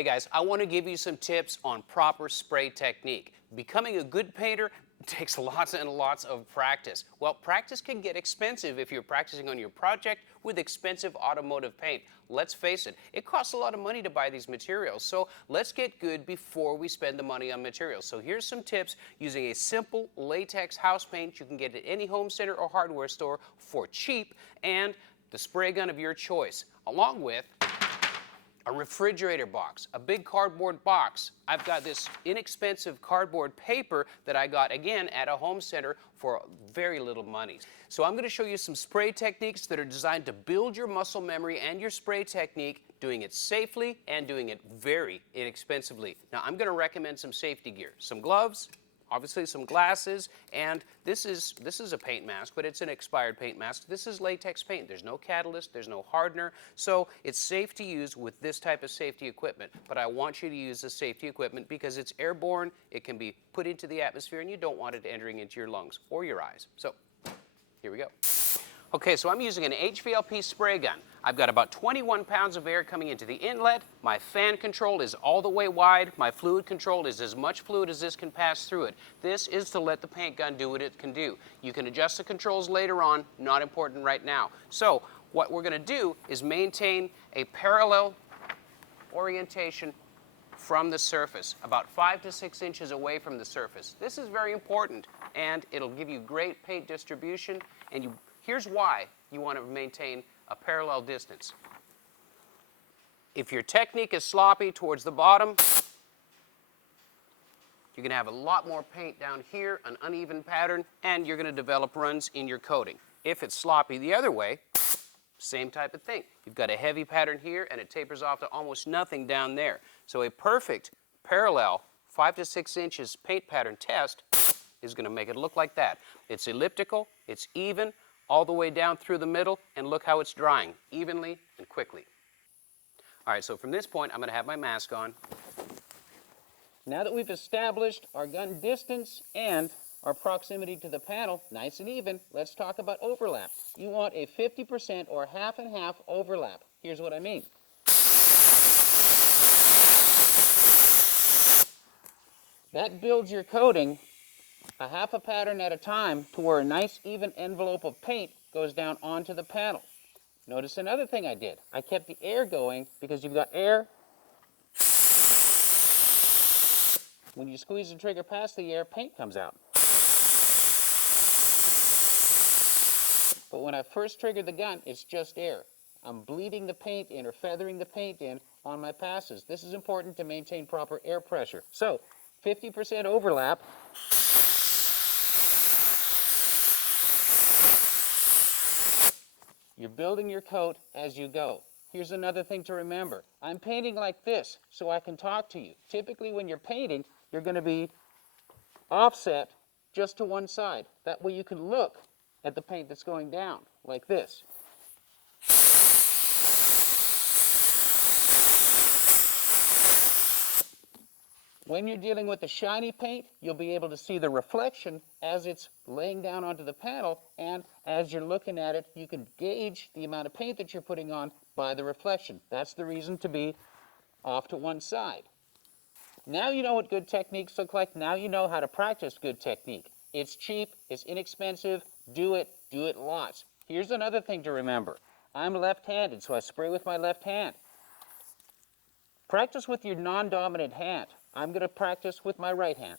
Hey guys, I want to give you some tips on proper spray technique. Becoming a good painter takes lots and lots of practice. Well, practice can get expensive if you're practicing on your project with expensive automotive paint. Let's face it, it costs a lot of money to buy these materials, so let's get good before we spend the money on materials. So here's some tips using a simple latex house paint you can get at any home center or hardware store for cheap, and the spray gun of your choice, along with a refrigerator box, a big cardboard box. I've got this inexpensive cardboard paper that I got, again, at a home center for very little money. So I'm going to show you some spray techniques that are designed to build your muscle memory and your spray technique, doing it safely and doing it very inexpensively. Now, I'm going to recommend some safety gear, some gloves, obviously some glasses, and this is a paint mask, but it's an expired paint mask. This is latex paint. There's no catalyst, there's no hardener, so it's safe to use with this type of safety equipment. But I want you to use the safety equipment because it's airborne, it can be put into the atmosphere, and you don't want it entering into your lungs or your eyes. So, here we go. Okay, so I'm using an HVLP spray gun. I've got about 21 pounds of air coming into the inlet. My fan control is all the way wide. My fluid control is as much fluid as this can pass through it. This is to let the paint gun do what it can do. You can adjust the controls later on, not important right now. So what we're going to do is maintain a parallel orientation from the surface, about 5 to 6 inches away from the surface. This is very important, and it'll give you great paint distribution, and here's why you want to maintain a parallel distance. If your technique is sloppy towards the bottom, you're going to have a lot more paint down here, an uneven pattern, and you're going to develop runs in your coating. If it's sloppy the other way, same type of thing. You've got a heavy pattern here, and it tapers off to almost nothing down there. So a perfect parallel 5 to 6 inches paint pattern test is going to make it look like that. It's elliptical, it's even, all the way down through the middle, and look how it's drying, evenly and quickly. All right, so from this point, I'm going to have my mask on. Now that we've established our gun distance and our proximity to the panel, nice and even, let's talk about overlap. You want a 50% or half and half overlap. Here's what I mean. That builds your coating a half a pattern at a time to where a nice even envelope of paint goes down onto the panel. Notice another thing I did. I kept the air going because you've got air. When you squeeze the trigger past the air, paint comes out. But when I first triggered the gun, it's just air. I'm bleeding the paint in or feathering the paint in on my passes. This is important to maintain proper air pressure. So, 50% overlap. You're building your coat as you go. Here's another thing to remember. I'm painting like this so I can talk to you. Typically when you're painting, you're going to be offset just to one side. That way you can look at the paint that's going down, like this. When you're dealing with the shiny paint, you'll be able to see the reflection as it's laying down onto the panel, and as you're looking at it, you can gauge the amount of paint that you're putting on by the reflection. That's the reason to be off to one side. Now you know what good techniques look like. Now you know how to practice good technique. It's cheap, it's inexpensive, do it lots. Here's another thing to remember. I'm left-handed, so I spray with my left hand. Practice with your non-dominant hand. I'm going to practice with my right hand.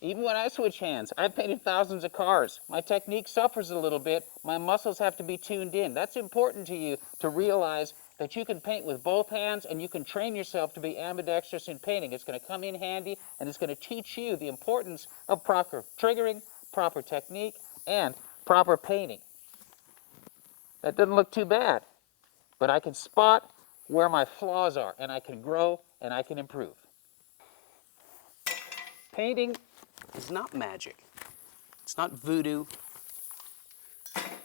Even when I switch hands, I've painted thousands of cars. My technique suffers a little bit. My muscles have to be tuned in. That's important to you to realize that you can paint with both hands and you can train yourself to be ambidextrous in painting. It's going to come in handy, and it's going to teach you the importance of proper triggering, proper technique, and proper painting. That doesn't look too bad, but I can spot where my flaws are, and I can grow, and I can improve. Painting is not magic. It's not voodoo,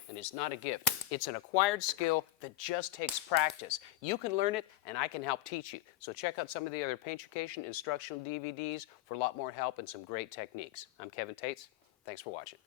and it's not a gift. It's an acquired skill that just takes practice. You can learn it, and I can help teach you. So check out some of the other Paintucation instructional DVDs for a lot more help and some great techniques. I'm Kevin Tates. Thanks for watching.